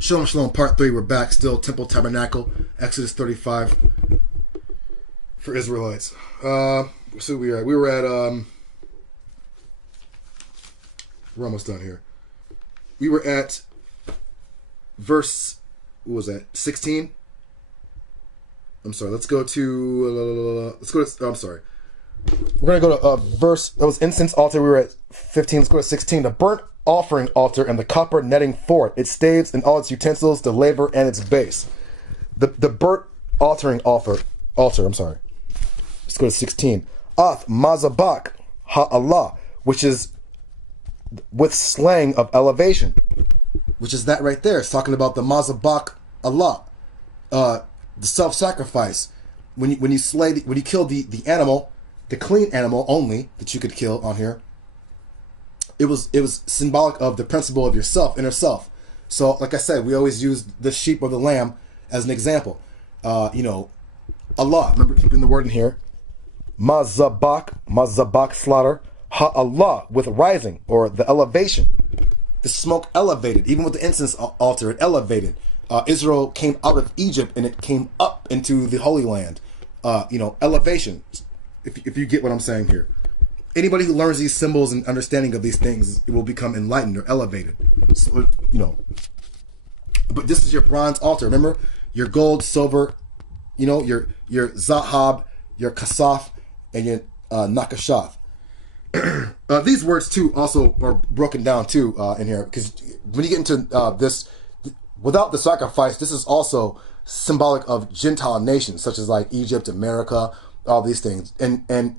Shalom, shalom, part 3. We're back still. Temple, Tabernacle, Exodus 35 for Israelites. So we were at, we're almost done here. We were at verse, what was that, 16? I'm sorry, let's go to, I'm sorry. We're going to go to verse, that was incense altar. We were at 15. Let's go to 16. The burnt offering altar and the copper netting for it, its staves and all its utensils, the laver and its base. The burnt altar, I'm sorry. Let's go to 16. Ath mazabak ha'Allah, which is with slang of elevation, which is that right there. It's talking about the mazabak Allah, the self-sacrifice. When you kill the animal, the clean animal only that you could kill on here, it was symbolic of the principle of yourself, inner self. So, like I said, we always use the sheep or the lamb as an example. Allah, remember keeping the word in here. Mazabak slaughter, ha'Allah, with rising, or the elevation. The smoke elevated, even with the incense altar, it elevated. Israel came out of Egypt and it came up into the Holy Land. Elevation. If you get what I'm saying here. Anybody who learns these symbols and understanding of these things, it will become enlightened or elevated. So, But this is your bronze altar. Remember, your gold, silver, your zahab, your kasaf, and your nakashath. These words too also are broken down too in here, because when you get into this, without the sacrifice, this is also symbolic of Gentile nations such as like Egypt, America, all these things, and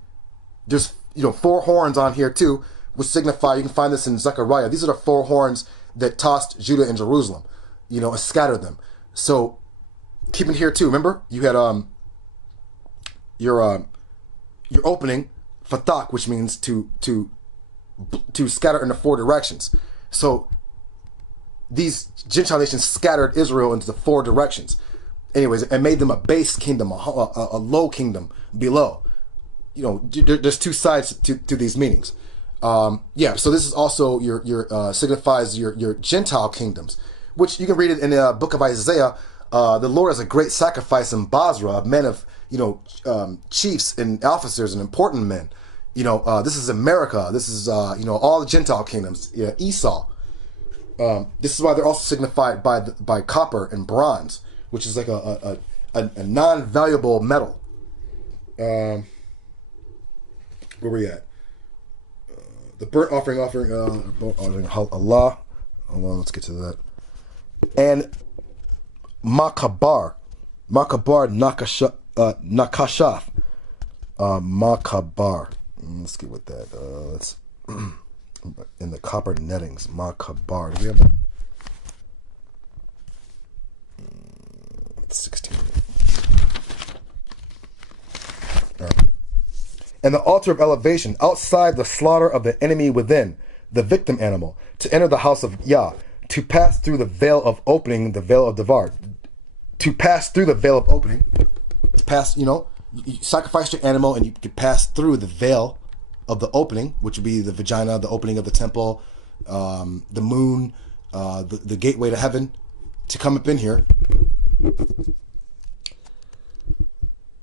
there's 4 horns on here too, which signify, you can find this in Zechariah. These are the 4 horns that tossed Judah and Jerusalem, and scattered them. So keep it here too. Remember, you had your opening fatak, which means to scatter in the 4 directions. So these Gentile nations scattered Israel into the 4 directions. Anyways, and made them a base kingdom, a low kingdom below. There's 2 sides to these meanings. So this is also your signifies your Gentile kingdoms, which you can read it in the book of Isaiah. The Lord has a great sacrifice in Basra, of men of chiefs and officers and important men. This is America. This is all the Gentile kingdoms. Esau. This is why they're also signified by copper and bronze, which is like a non-valuable metal. Where we at? The burnt offering, Allah. Hold on, let's get to that. And Makabar Nakashath. Makabar. Let's get with that. Let's in the copper nettings. Makabar. Do we have that? 16. All right. And the altar of elevation, outside the slaughter of the enemy within, the victim animal, to enter the house of Yah, to pass through the veil of opening, the veil of Devar. To pass through the veil of opening, you sacrifice your animal and you could pass through the veil of the opening, which would be the vagina, the opening of the temple, the moon, the gateway to heaven, to come up in here.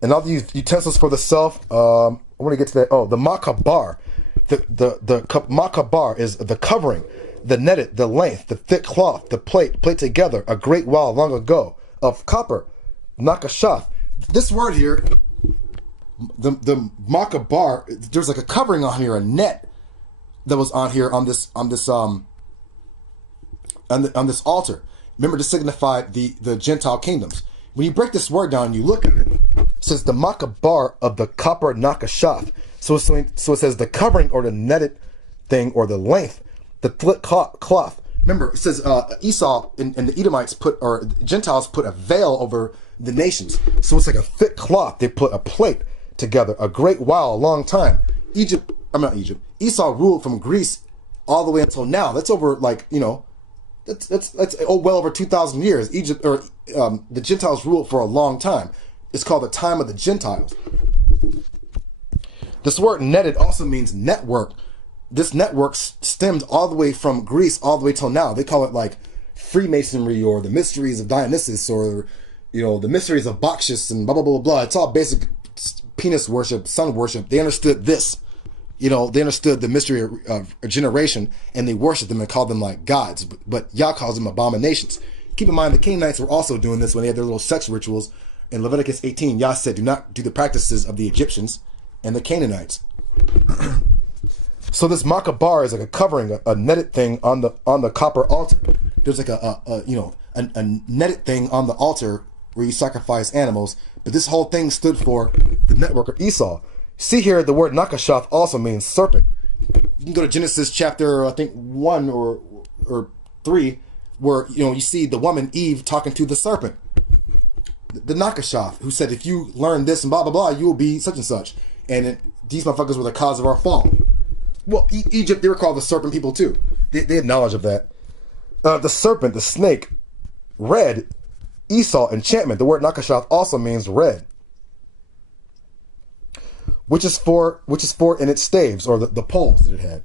And all these utensils for the self, I want to get to that. Oh, the makabar. The makabar is the covering, the netted, the length, the thick cloth, the plate together a great while long ago, of copper, nakashath. This word here, the makabar, there's like a covering on here, a net that was on here on this altar. Remember, to signify the Gentile kingdoms. When you break this word down, you look at it. It says the makabar of the copper nakashath. So it says the covering or the netted thing or the length, the thick cloth. Remember, it says Esau and the Edomites Gentiles put a veil over the nations. So it's like a thick cloth. They put a plate together a great while, a long time. Esau ruled from Greece all the way until now. That's over that's well over 2,000 years. The Gentiles ruled for a long time. It's called the time of the Gentiles. This word netted also means network. This network stemmed all the way from Greece all the way till now. They call it like Freemasonry or the mysteries of Dionysus or, the mysteries of Bacchus and blah, blah, blah, blah. It's all basic penis worship, sun worship. They understood this. They understood the mystery of generation, and they worshiped them and called them like gods. But Yah calls them abominations. Keep in mind, the Canaanites were also doing this when they had their little sex rituals. In Leviticus 18, Yah said, do not do the practices of the Egyptians and the Canaanites. So this makabar is like a covering, a netted thing on the copper altar. There's like a netted thing on the altar where you sacrifice animals. But this whole thing stood for the network of Esau. See here, the word nakashath also means serpent. You can go to Genesis chapter, I think 1 or 3, where you see the woman Eve talking to the serpent, the nakashath, who said, if you learn this and blah blah blah, you will be such and such. And these motherfuckers were the cause of our fall. Well, Egypt, they were called the serpent people too. They had knowledge of that. The serpent, the snake, red, Esau, enchantment. The word nakashath also means red, which is for in its staves, or the poles that it had,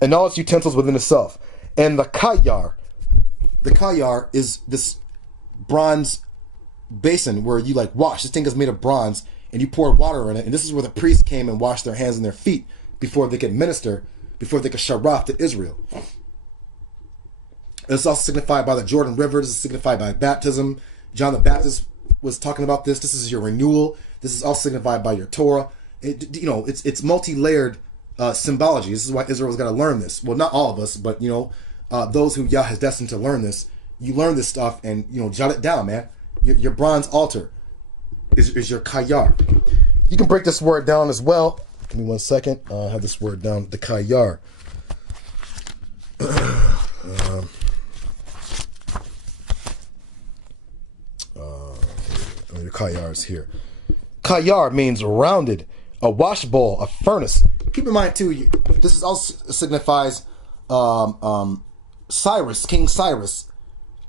and all its utensils within itself. And the kayar is this bronze basin where you wash. This thing is made of bronze, and you pour water in it. And this is where the priests came and washed their hands and their feet before they could minister, before they could sharaf to Israel. It's also signified by the Jordan River. This is signified by baptism. John the Baptist was talking about this. This is your renewal. This is also signified by your Torah. It's multi-layered symbology. This is why Israel's got to learn this. Well, not all of us, but those who Yah has destined to learn this. You learn this stuff and jot it down, man. Your bronze altar is your kayar. You can break this word down as well. Give me 1 second. I have this word down. The kayar. Your kayar is here. Kayar means rounded, a wash bowl, a furnace. Keep in mind too, this also signifies Cyrus, King Cyrus,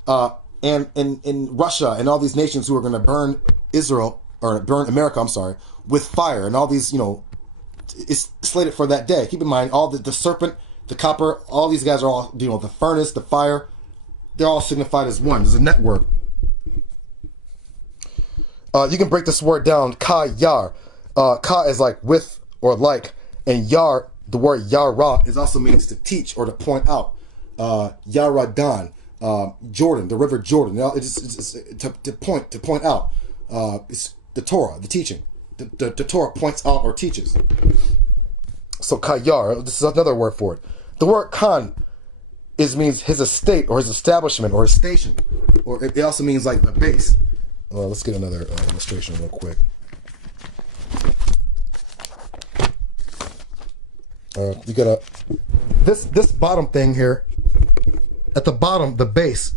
and in Russia and all these nations who are going to burn Israel, or burn America, I'm sorry, with fire, and all these, it's slated for that day. Keep in mind, all the serpent, the copper, all these guys are all, the furnace, the fire, they're all signified as one. There's a network. You can break this word down. Ka yar. Ka is like with or like, and yar, the word yara, is also means to teach or to point out. Yaradan, Jordan, the river Jordan. It's to point out. It's the Torah, the teaching. The Torah points out or teaches. So kayar, this is another word for it. The word khan means his estate or his establishment or his station, or it also means like the base. Let's get another illustration real quick. You got this bottom thing here. At the bottom, the base.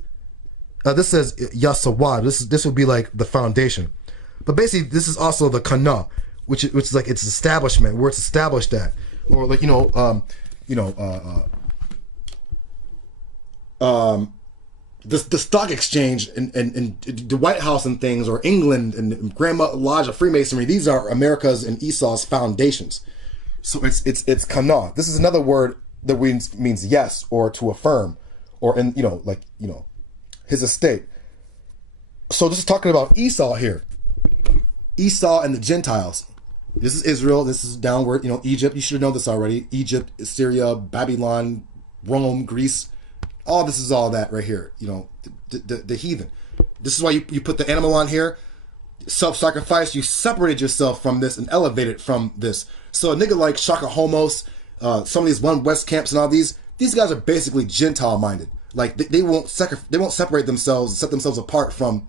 This says Yasawad. This would be like the foundation. But basically, this is also the kana, which is like its establishment, where it's established at, or like the stock exchange and the White House and things, or England and Grandma Lodge of Freemasonry. These are America's and Esau's foundations. So it's kana. This is another word that means yes, or to affirm, or his estate. So this is talking about Esau here. Esau and the Gentiles. This is Israel. This is downward. Egypt. You should know this already. Egypt, Syria, Babylon, Rome, Greece. All this is all that right here. The heathen. This is why you put the animal on here. Self-sacrifice. You separated yourself from this and elevated from this. So a nigga like Shaka Homos, some of these One West camps and all these guys are basically Gentile-minded. Like they won't separate themselves and set themselves apart from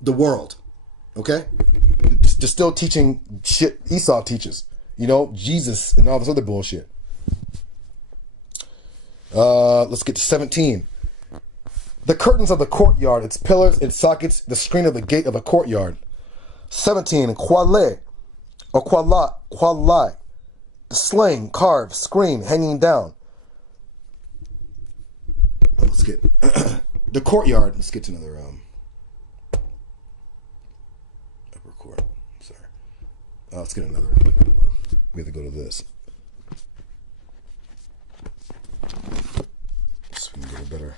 the world. Okay? They're still teaching shit Esau teaches. Jesus and all this other bullshit. Let's get to 17. The curtains of the courtyard, its pillars, its sockets, the screen of the gate of the courtyard. 17. Quale, or qualai. The sling, carved, screen, hanging down. Let's get the courtyard. Let's get to another upper court. Sorry. Let's get another. We have to go to this. So we can get a better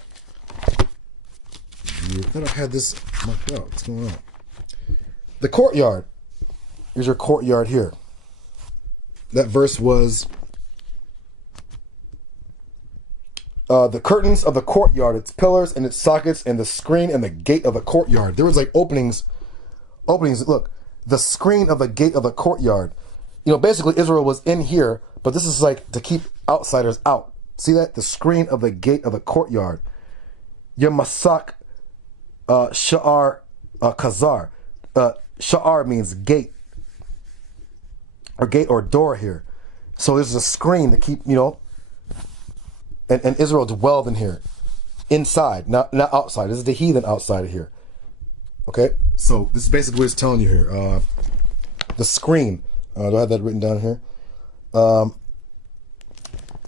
view. I thought I had this marked out. What's going on? The courtyard. Here's your courtyard here. That verse was the curtains of the courtyard, its pillars and its sockets, and the screen and the gate of the courtyard. There was like openings. Look, the screen of the gate of the courtyard. You know, basically Israel was in here, but this is like to keep outsiders out. See that? The screen of the gate of the courtyard. Your masak sha'ar kazar. Sha'ar means gate. Or gate or door here. So there's a screen to keep, you know, and Israel dwelled in here. Inside, not outside. This is the heathen outside of here. Okay? So this is basically what it's telling you here. The screen. Do I have that written down here?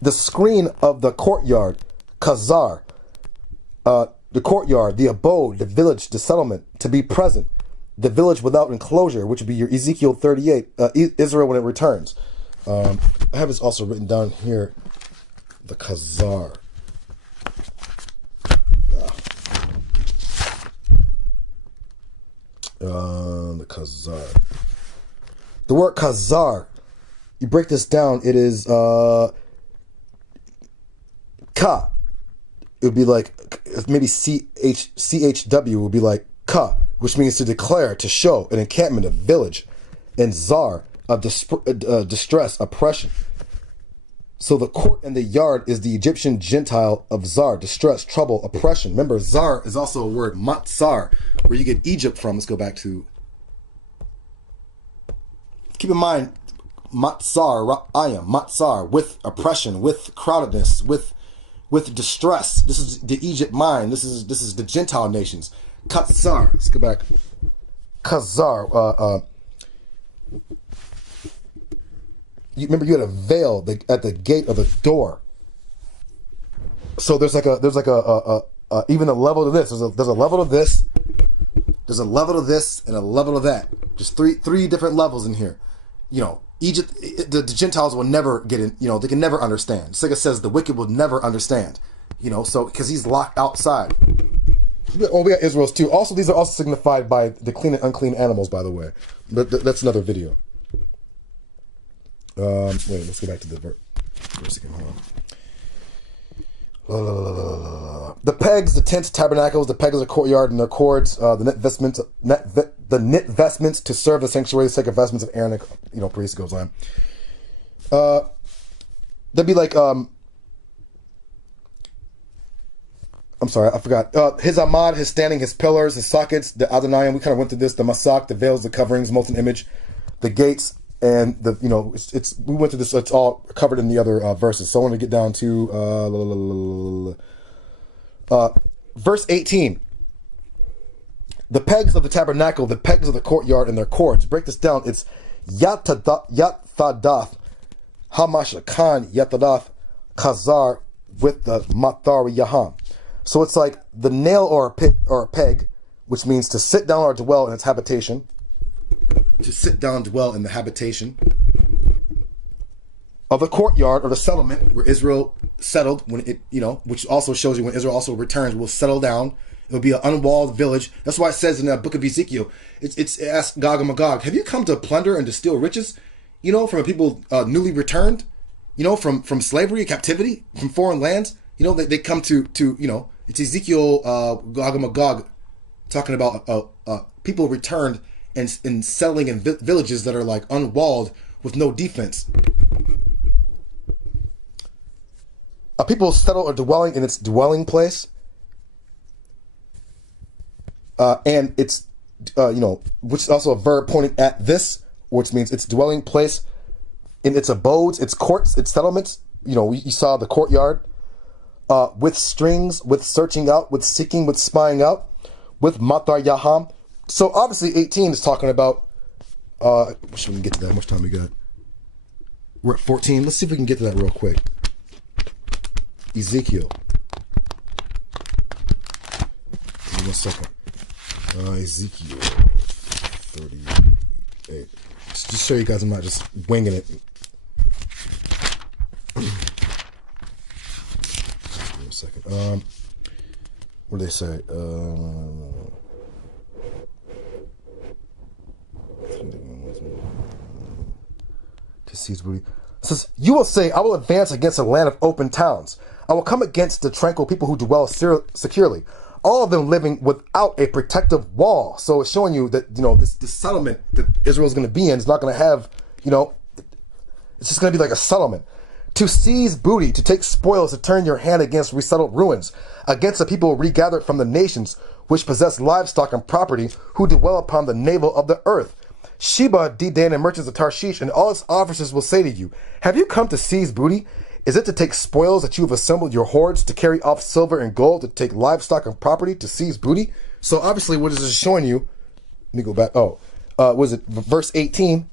The screen of the courtyard. Kazar. The courtyard, the abode, the village, the settlement, to be present. The village without enclosure, which would be your Ezekiel 38, Israel when it returns. I have this also written down here. The Khazar. The Khazar. The word Khazar, you break this down, it is Ka. It would be like, maybe CHW would be like Ka, which means to declare, to show, an encampment, a village, and Zar, of distress, oppression. So the court and the yard is the Egyptian Gentile of Zar, distress, trouble, oppression. Remember, Zar is also a word, Matzar, where you get Egypt from. Let's go back to, keep in mind, Matzar, with oppression, with crowdedness, with distress. This is the Egypt mind. This is the Gentile nations. Katzar. Let's go back. Khazar. You remember you had a veil at the gate of the door. So there's like a even a level to this. There's a level to this. There's a level to this and a level to that. Just three different levels in here. You know, Egypt, the Gentiles will never get in. You know, they can never understand. It's like it says, the wicked will never understand. You know, so because he's locked outside. Oh, we got Israel's too. Also, these are also signified by the clean and unclean animals, by the way. But that's another video. Wait, let's go back to the verse again. Hold on. The pegs, the tents, tabernacles, the pegs of the courtyard and their cords, the knit vestments to serve the sanctuary, the sacred vestments of Aaron, you know, priest goes on. That'd be like, I'm sorry, I forgot. His amad, his standing, his pillars, his sockets, the Adonai, we kind of went through this, the masak, the veils, the coverings, molten image, the gates, and the, you know, we went through this, so it's all covered in the other verses. So I want to get down to verse 18. The pegs of the tabernacle, the pegs of the courtyard and their cords. Break this down. It's Yatadath, Hamashakan, Yatadath, Khazar with the Mathar Yaham. So it's like the nail or a peg, which means to sit down or dwell in its habitation. To sit down, dwell in the habitation of the courtyard or the settlement where Israel settled when it, you know, which also shows you when Israel also returns, will settle down. It'll be an unwalled village. That's why it says in the book of Ezekiel, it asks Gog and Magog, have you come to plunder and to steal riches, you know, from a people newly returned, you know, from slavery, captivity, from foreign lands? You know, they come to you know, it's Ezekiel, Gog and Magog, talking about people returned and settling in villages that are like unwalled with no defense. A people settle or dwelling in its dwelling place, and it's you know, which is also a verb pointing at this, which means its dwelling place, in its abodes, its courts, its settlements. You know, you saw the courtyard, with strings, with searching out, with seeking, with spying out, with matar yaham. So obviously 18 is talking about, should we get to that? How much time we got? We're at 14. Let's see if we can get to that real quick. Ezekiel. Give me 1 second. Ezekiel 38. Just show you guys I'm not just winging it. Give me 1 second. what do they say? To seize booty. It says, you will say, I will advance against a land of open towns. I will come against the tranquil people who dwell securely. All of them living without a protective wall. So it's showing you that, you know, this settlement that Israel's going to be in is not going to have, you know, it's just going to be like a settlement. To seize booty, to take spoils, to turn your hand against resettled ruins, against the people regathered from the nations, which possess livestock and property, who dwell upon the navel of the earth. Sheba, Dedan, and merchants of Tarshish, and all its officers will say to you, have you come to seize booty? Is it to take spoils that you have assembled your hordes, to carry off silver and gold, to take livestock and property, to seize booty? So obviously what is this showing you? Let me go back. Was it verse 18?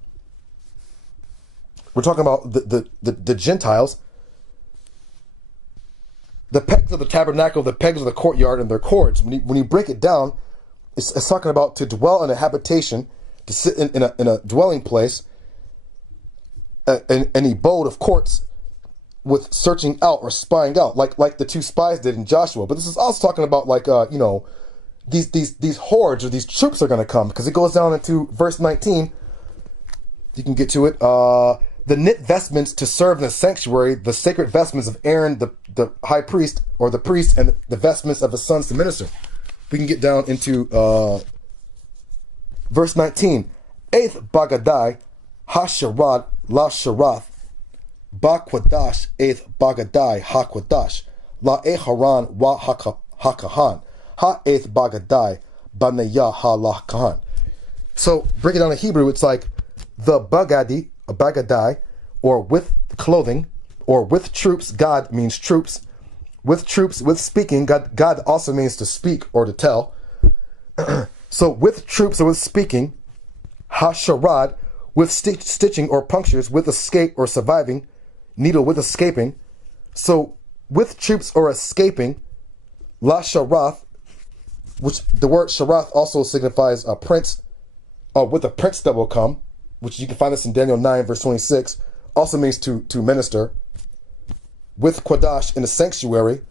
We're talking about the Gentiles. The pegs of the tabernacle, the pegs of the courtyard, and their cords. When you break it down, it's talking about to dwell in a habitation, to sit in a dwelling place, an abode of courts, with searching out or spying out, like the two spies did in Joshua. But this is also talking about like you know, these hordes or these troops are going to come, because it goes down into verse 19. You can get to it. The knit vestments to serve in the sanctuary, the sacred vestments of Aaron, the high priest, or the priest, and the vestments of the sons to minister. We can get down into verse 19. Eighth Bagadai, Hasharad, La Sharath, Ba Quadash, eighth Bagadai, Ha Quadash, La Eharan, Wa Hakahan, Ha eighth Bagadai, Banaya, Ha La Kahan. So, break it down in Hebrew, it's like the Bagadi, a Bagadai, or with clothing, or with troops. God means troops. With troops, with speaking. God also means to speak or to tell. So with troops or with speaking. Hasharad, with stitching or punctures, with escape or surviving. Needle with escaping. So with troops or escaping. La Sharath, which the word Sharath also signifies a prince, or with a prince that will come, which you can find this in Daniel 9, verse 26, also means to minister. With Quadash in the sanctuary,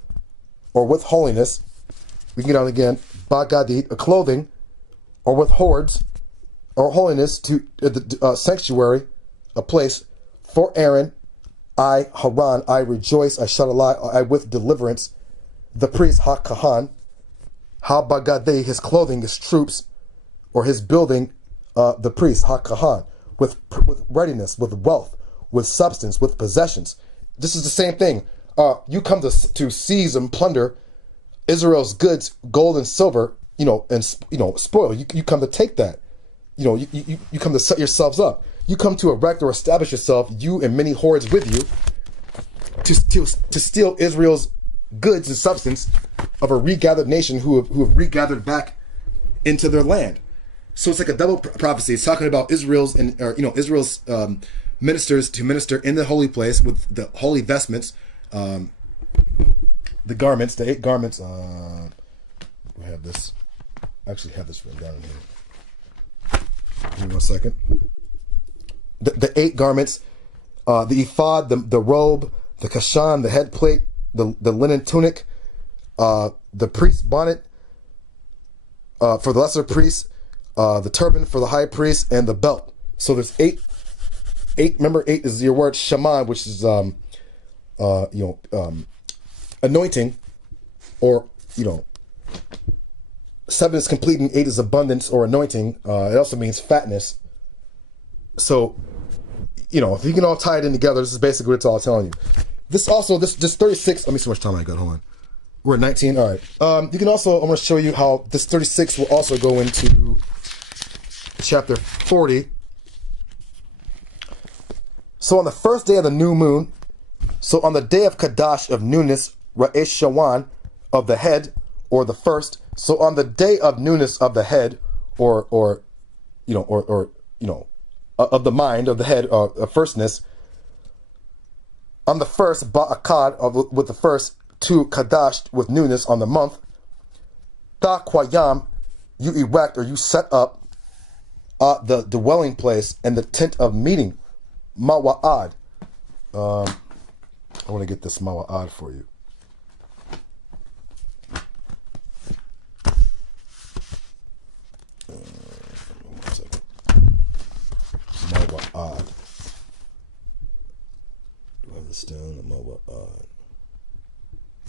or with holiness. We can get on again. Bagadit, a clothing, or with hordes, or holiness, to the sanctuary, a place. For Aaron, I, Haran, I rejoice, I shall lie, I with deliverance. The priest, Ha-Kahan, Ha-Bagade, his clothing, his troops, or his building, the priest, Ha-Kahan, with readiness, with wealth, with substance, with possessions. This is the same thing. You come to seize and plunder Israel's goods, gold and silver, you know, and spoil. You come to take that. You know, you come to set yourselves up. You come to erect or establish yourself, you and many hordes with you, to steal Israel's goods and substance of a regathered nation who have regathered back into their land. So it's like a double prophecy. It's talking about Israel's ministers to minister in the holy place with the holy vestments, the garments, the 8 garments. We have this. I actually have this written down in here. Give me 1 second. The 8 garments, the ephod, the robe, the kashan, the head plate, the linen tunic, the priest's bonnet for the lesser priest, the turban for the high priest, and the belt. So there's 8. Remember, 8 is your word shaman, which is anointing, or 7 is complete and 8 is abundance or anointing. It also means fatness. So, if you can all tie it in together, this is basically what it's all telling you. This 36, let me see how much time I got, hold on. We're at 19, all right. You can also, I'm going to show you how this 36 will also go into chapter 40. So on the first day of the new moon, so on the day of Kadash of newness, Ra'esh Shawan, of the head, or the first. So on the day of newness of the head, or of the mind, of the head, of firstness, on the first, Ba'akad, with the first, to Kadash, with newness on the month, Ta Kwayam, you erect or you set up the dwelling place and the tent of meeting, Mawa'ad. I want to get this Mawa'ad for you.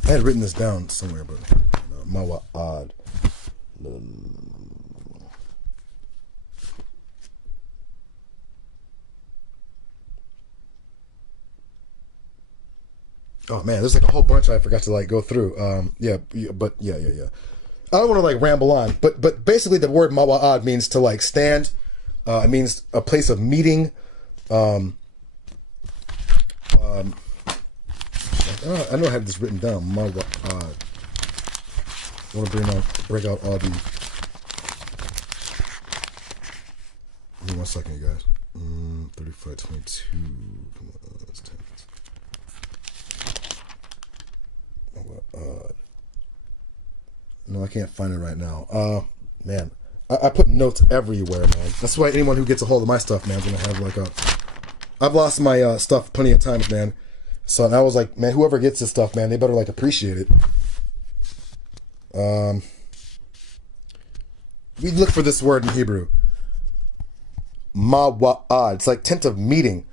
I had written this down somewhere, but Mawa'ad. Oh man, there's like a whole bunch I forgot to like go through. Yeah. I don't want to like ramble on, but basically the word Mawa'ad means to like stand. It means a place of meeting. I know I have this written down. Mawa'ad. I want to break out all the. Give me 1 second, you guys. 35:22. Come on, that's 10. No, I can't find it right now. Man, I put notes everywhere, man. That's why anyone who gets a hold of my stuff, man, is gonna have like a. I've lost my stuff plenty of times, man. So I was like, man, whoever gets this stuff, man, they better like appreciate it. We look for this word in Hebrew. Mawa'ad. It's like tent of meeting.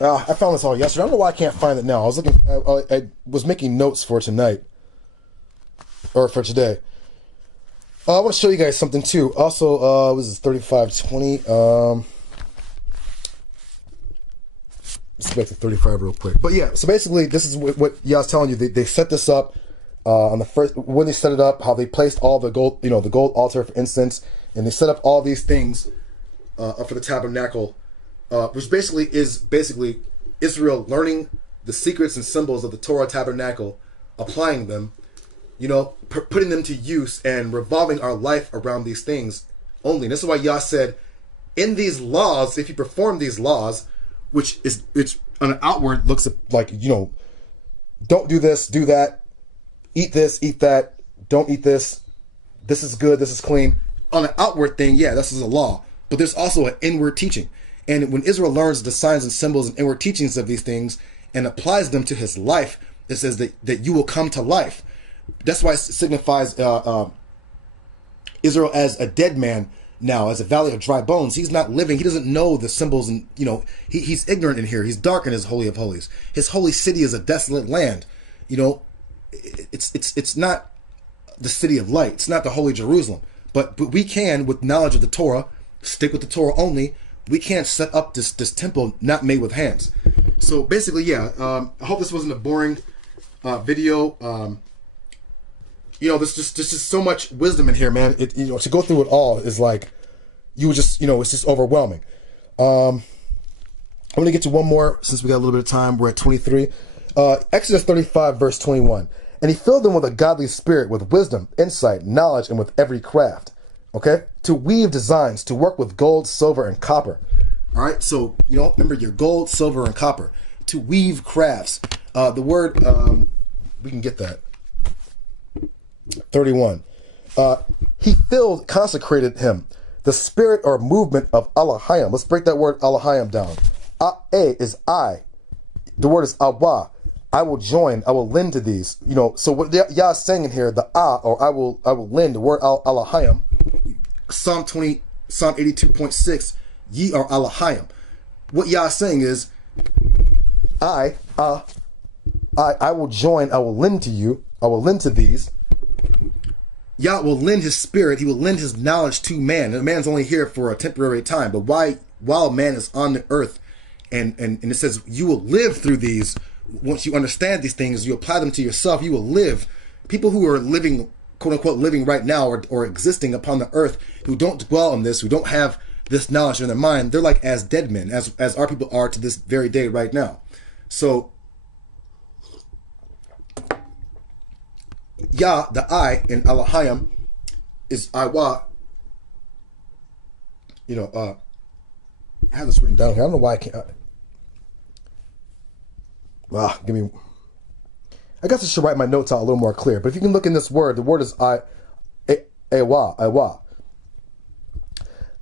I found this all yesterday. I don't know why I can't find it now. I was looking. I was making notes for tonight, or for today. I want to show you guys something too. Also, this is 35:20. Let's go back to 35 real quick. But yeah, so basically, this is what Yah's telling you. They set this up on the first when they set it up. How they placed all the gold, the gold altar for incense, and they set up all these things for the tabernacle. Which basically is Israel learning the secrets and symbols of the Torah tabernacle, applying them, putting them to use and revolving our life around these things only. And this is why Yah said, in these laws, if you perform these laws, which is it's on an outward looks like, don't do this, do that, eat this, eat that, don't eat this, this is good, this is clean. On an outward thing, yeah, this is a law. But there's also an inward teaching. And when Israel learns the signs and symbols and inward teachings of these things and applies them to his life, it says that you will come to life. That's why it signifies Israel as a dead man now, as a valley of dry bones. He's not living. He doesn't know the symbols, and he's ignorant in here. He's dark in his holy of holies. His holy city is a desolate land. It's not the city of light. It's not the holy Jerusalem. But we can, with knowledge of the Torah, stick with the Torah only. We can't set up this temple not made with hands. So basically, yeah. I hope this wasn't a boring video. There's just so much wisdom in here, man. To go through it all is like you would just, it's just overwhelming. I'm gonna get to one more since we got a little bit of time. We're at 23. Exodus 35, verse 21. And he filled them with a godly spirit, with wisdom, insight, knowledge, and with every craft. Okay? To weave designs, to work with gold, silver, and copper. All right? So, remember your gold, silver, and copper. To weave crafts. The word, we can get that. 31. He consecrated him. The spirit or movement of Elohim. Let's break that word Elohim down. A is I. The word is Awa. I will join, I will lend to these. So what Yah is saying in here, the or I will lend, the word Elohim. Psalm 82.6, ye are Elohim. What Yah is saying is, I will join, I will lend to you, I will lend to these. Yah will lend his spirit, he will lend his knowledge to man. And man's only here for a temporary time, but while man is on the earth, and it says you will live through these. Once you understand these things, you apply them to yourself, you will live. People who are living, quote unquote, living right now or existing upon the earth, who don't dwell on this, who don't have this knowledge in their mind, they're like as dead men, as our people are to this very day right now. So Yah, the I in Elohim is Iwa. I have this written down here. I don't know why I can't. I guess I should write my notes out a little more clear. But if you can look in this word, the word is Iwa.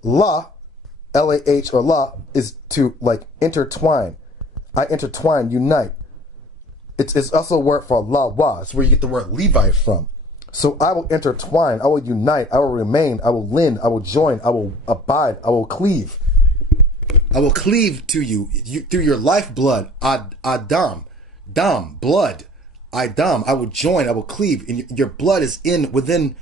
La, L-A-H, or La, is to like intertwine. I intertwine, unite. It's also a word for La-wa. It's where you get the word Levite from. So I will intertwine, I will unite, I will remain, I will lend, I will join, I will abide, I will cleave. I will cleave to you, through your lifeblood, Adam, Dam, blood, Idam. I will join, I will cleave. And your blood is within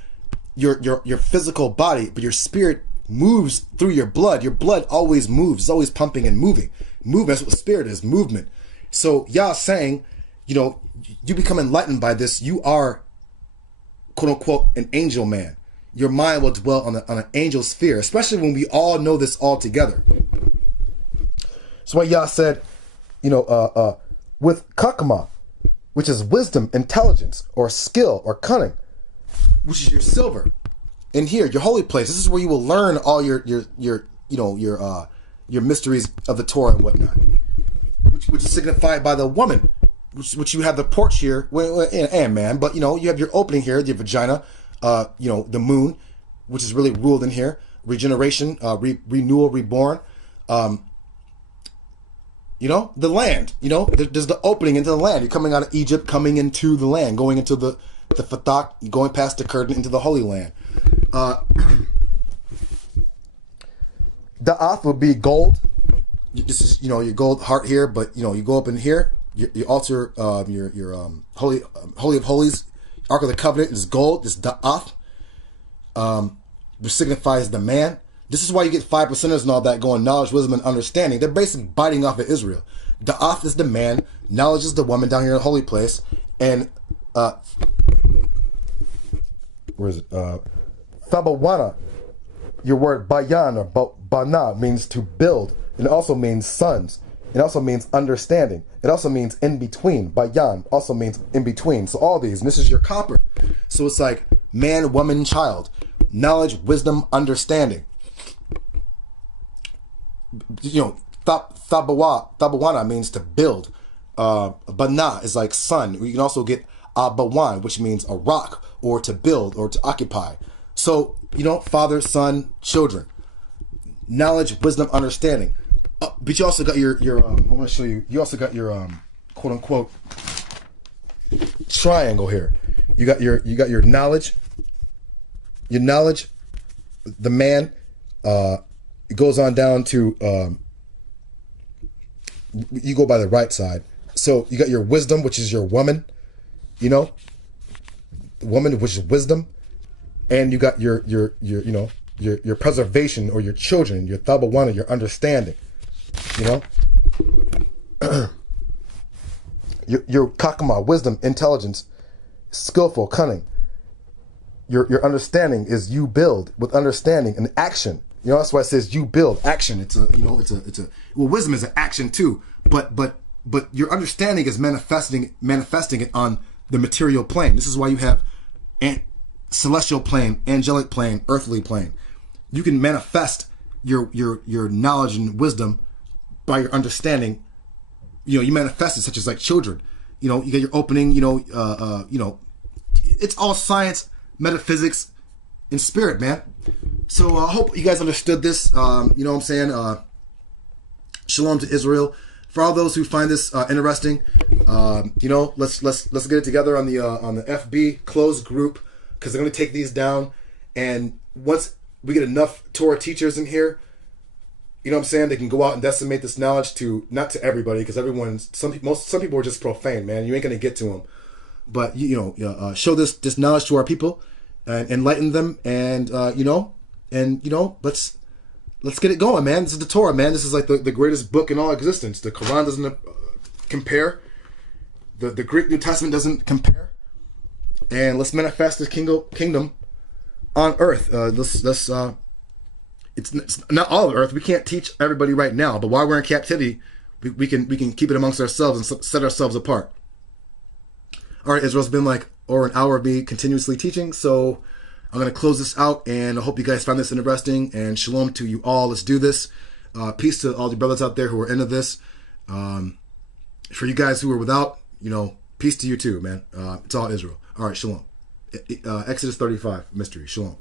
your physical body, but your spirit moves through your blood. Your blood always moves. It's always pumping and moving. Movement, that's what spirit is, movement. So Yah saying, you become enlightened by this. You are, quote unquote, an angel man. Your mind will dwell on an angel sphere, especially when we all know this all together. That's why Yah said, with kakma, which is wisdom, intelligence, or skill, or cunning, which is your silver. In here, your holy place. This is where you will learn all your mysteries of the Torah and whatnot, which is signified by the woman, which you have the porch here, and man, but you have your opening here, your vagina, the moon, which is really ruled in here, regeneration, renewal, reborn, the land, there's the opening into the land. You're coming out of Egypt, coming into the land, going into the Fatak, going past the curtain into the Holy Land. Da'ath will be gold. This is, your gold heart here, but, you go up in here, your altar, your Holy of Holies, Ark of the Covenant is gold. This Da'ath, which signifies the man. This is why you get 5%ers and all that going, knowledge, wisdom, and understanding. They're basically biting off of Israel. Da'ath is the man, knowledge is the woman down here in the holy place, and where is it? Thabawana, your word bayan or bana means to build. It also means sons. It also means understanding. It also means in between. Bayan also means in between. So all these, and this is your copper. So it's like man, woman, child. Knowledge, wisdom, understanding. Thabawana means to build. Bana is like son. You can also get Bawan, which means a rock, or to build, or to occupy. So, father, son, children. Knowledge, wisdom, understanding. But you also got your I want to show you, you also got your, quote unquote, triangle here. You got your knowledge, the man, it goes on down to, you go by the right side. So you got your wisdom, which is your woman, woman, which is wisdom, and you got your preservation, or your children, your thabawana, your understanding, your kakma, wisdom, intelligence, skillful, cunning. Your understanding is you build with understanding and action. That's why it says you build action. It's a wisdom is an action too, but your understanding is manifesting it on the material plane. This is why you have celestial plane, angelic plane, earthly plane. You can manifest your knowledge and wisdom by your understanding. You manifest it, such as like children. You get your opening. It's all science, metaphysics, and spirit, man. So I hope you guys understood this. What I'm saying? Shalom to Israel. For all those who find this interesting, let's get it together on the FB closed group, because they're going to take these down. And once we get enough Torah teachers in here, they can go out and decimate this knowledge not to everybody, because some people are just profane, man. You ain't going to get to them. But show this knowledge to our people and enlighten them, and let's get it going, man. This is the Torah, man. This is like the greatest book in all existence. The Quran doesn't compare. The Greek New Testament doesn't compare. And let's manifest this kingdom on earth. It's not all of earth. We can't teach everybody right now, but while we're in captivity, we can keep it amongst ourselves and set ourselves apart. All right, Israel's been like over an hour of me continuously teaching, so I'm going to close this out, and I hope you guys found this interesting, and shalom to you all. Let's do this. Peace to all the brothers out there who are into this. For you guys who are without, peace to you too, man. It's all Israel. All right, shalom. Exodus 35, mystery. Shalom.